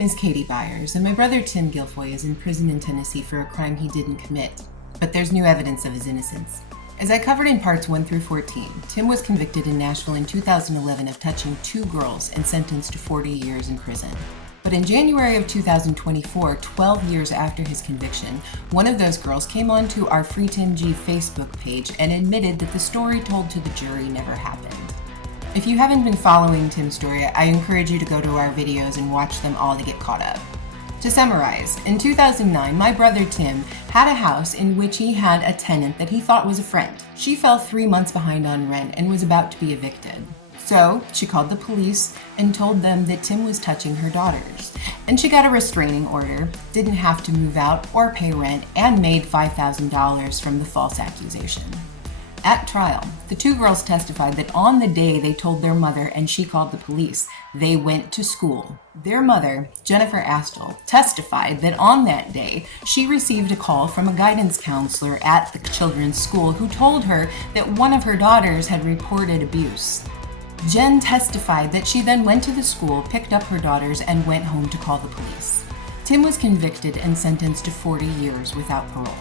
Is Katie Byers, and my brother Tim Guilfoy is in prison in Tennessee for a crime he didn't commit, but there's new evidence of his innocence. As I covered in parts 1 through 14, Tim was convicted in Nashville in 2011 of touching 2 girls and sentenced to 40 years in prison. But in January of 2024, 12 years after his conviction, one of those girls came onto our Free Tim G Facebook page and admitted that the story told to the jury never happened. If you haven't been following Tim's story, I encourage you to go to our videos and watch them all to get caught up. To summarize, in 2009, my brother Tim had a house in which he had a tenant that he thought was a friend. She fell 3 months behind on rent and was about to be evicted. So she called the police and told them that Tim was touching her daughters. And she got a restraining order, didn't have to move out or pay rent, and made $5,000 from the false accusation. At trial, the 2 girls testified that on the day they told their mother and she called the police, they went to school. Their mother, Jennifer Astle, testified that on that day, she received a call from a guidance counselor at the children's school who told her that one of her daughters had reported abuse. Jen testified that she then went to the school, picked up her daughters, and went home to call the police. Tim was convicted and sentenced to 40 years without parole.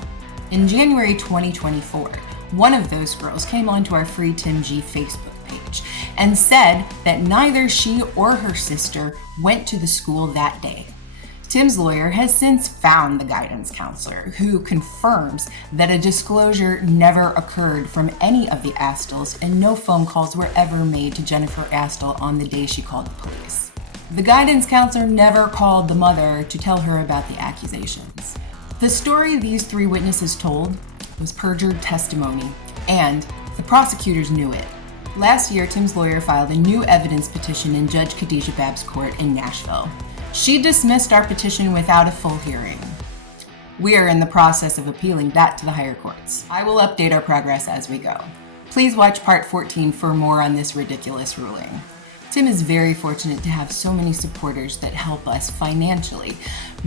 In January 2024, one of those girls came onto our Free Tim G Facebook page and said that neither she or her sister went to the school that day. Tim's lawyer has since found the guidance counselor, who confirms that a disclosure never occurred from any of the Astles and no phone calls were ever made to Jennifer Astle on the day she called the police. The guidance counselor never called the mother to tell her about the accusations. The story these 3 witnesses told was perjured testimony, and the prosecutors knew it. Last year, Tim's lawyer filed a new evidence petition in Judge Khadijah Babb's court in Nashville. She dismissed our petition without a full hearing. We are in the process of appealing that to the higher courts. I will update our progress as we go. Please watch part 14 for more on this ridiculous ruling. Tim is very fortunate to have so many supporters that help us financially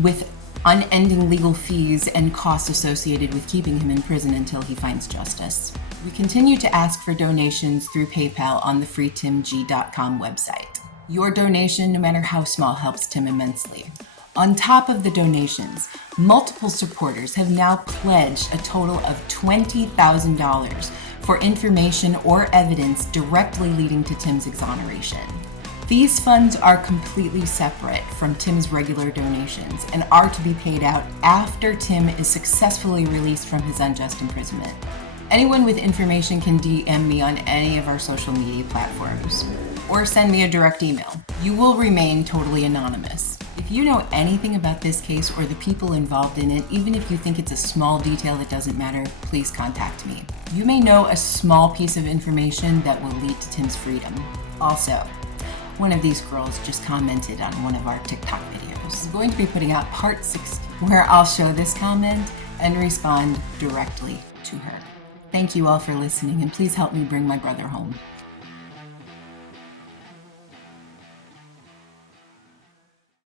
with unending legal fees and costs associated with keeping him in prison until he finds justice. We continue to ask for donations through PayPal on the freetimg.com website. Your donation, no matter how small, helps Tim immensely. On top of the donations, multiple supporters have now pledged a total of $20,000 for information or evidence directly leading to Tim's exoneration. These funds are completely separate from Tim's regular donations and are to be paid out after Tim is successfully released from his unjust imprisonment. Anyone with information can DM me on any of our social media platforms or send me a direct email. You will remain totally anonymous. If you know anything about this case or the people involved in it, even if you think it's a small detail that doesn't matter, please contact me. You may know a small piece of information that will lead to Tim's freedom. Also, one of these girls just commented on one of our TikTok videos. I'm going to be putting out part 60, where I'll show this comment and respond directly to her. Thank you all for listening, and please help me bring my brother home.